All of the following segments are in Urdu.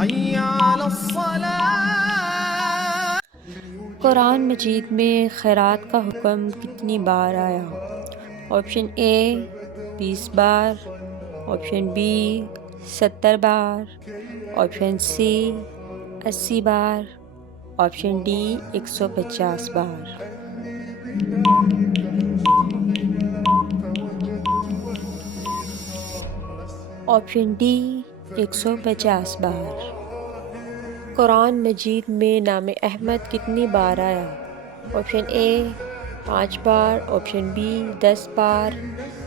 حي على الصلاة. قرآن مجید میں خیرات کا حکم کتنی بار آیا؟ Option a 20 bar, option be 70 bar, option C 80 bar, option D 150 bar. Option D 150 بار۔ قرآن مجید میں نام احمد کتنی بار آیا؟ آپشن اے 5 بار، آپشن بی 10 بار،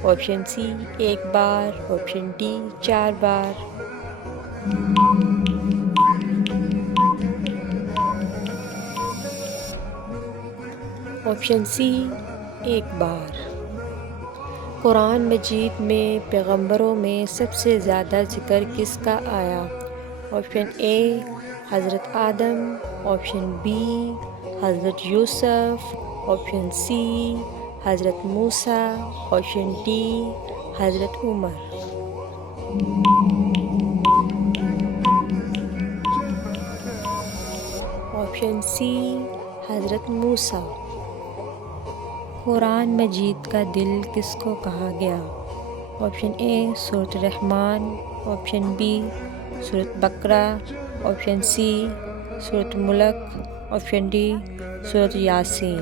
آپشن سی 1 بار، آپشن ڈی 4 بار۔ آپشن سی 1 بار۔ قرآن مجید میں پیغمبروں میں سب سے زیادہ ذکر کس کا آیا؟ آپشن اے حضرت آدم، آپشن بی حضرت یوسف، آپشن سی حضرت موسیٰ، آپشن ڈی حضرت عمر۔ آپشن سی حضرت موسیٰ۔ قرآن مجید کا دل کس کو کہا گیا؟ آپشن اے سورۃ الرحمن، آپشن بی سورۃ بقرہ، آپشن سی سورۃ ملک، آپشن ڈی سورۃ یاسین۔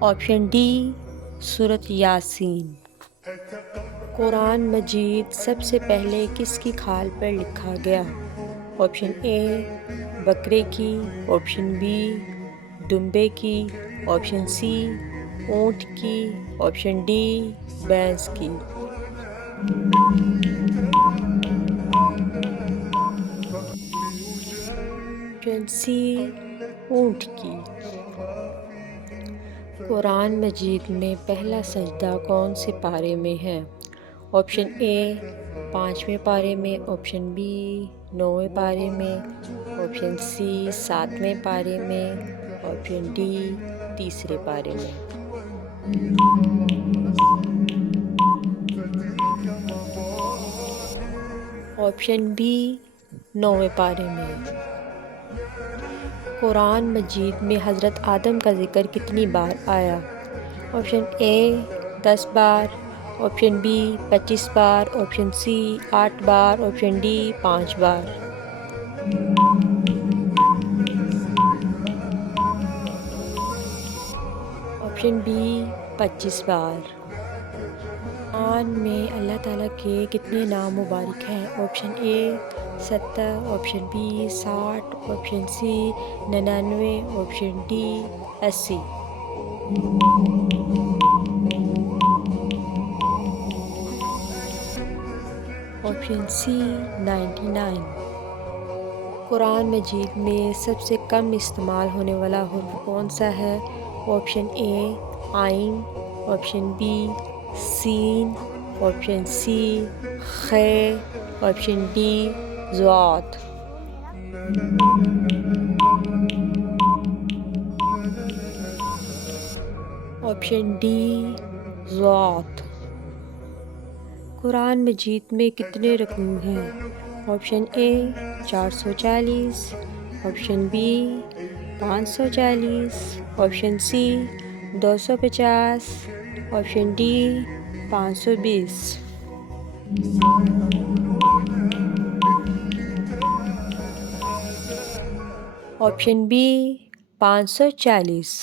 آپشن ڈی سورۃ یاسین۔ قرآن مجید سب سے پہلے کس کی کھال پر لکھا گیا؟ آپشن اے بکرے کی، آپشن بی دمبے کی، آپشن سی اونٹ کی، آپشن ڈی بھینس کی۔ آپشن سی اونٹ کی۔ قرآن مجید میں پہلا سجدہ کون سے پارے میں ہے؟ آپشن اے 5ویں پارے میں، آپشن بی 9ویں پارے میں، آپشن سی 7ویں پارے میں، آپشن ڈی 3 پارے میں۔ آپشن بی 9ویں پارے میں۔ قرآن مجید میں حضرت آدم کا ذکر کتنی بار آیا؟ آپشن اے 10 بار، آپشن بی 25 بار، آپشن سی 8 بار، آپشن ڈی 5 بار۔ آپشن بی 25 بار۔ قرآن میں اللہ تعالیٰ کے کتنے نام مبارک ہیں؟ Option A 70، option B 60، option C 99، option D 80۔ Option C 99۔ قرآن مجید میں سب سے کم استعمال ہونے والا حرف کون سا ہے؟ آپشن اے عین، آپشن بی سین، آپشن سی خ، آپشن ڈی ضاد۔ آپشن ڈی ضاد۔ قرآن مجید میں کتنے رکوع ہیں؟ Option A 440، option B 540، option C 250، option D 520۔ Option B 540۔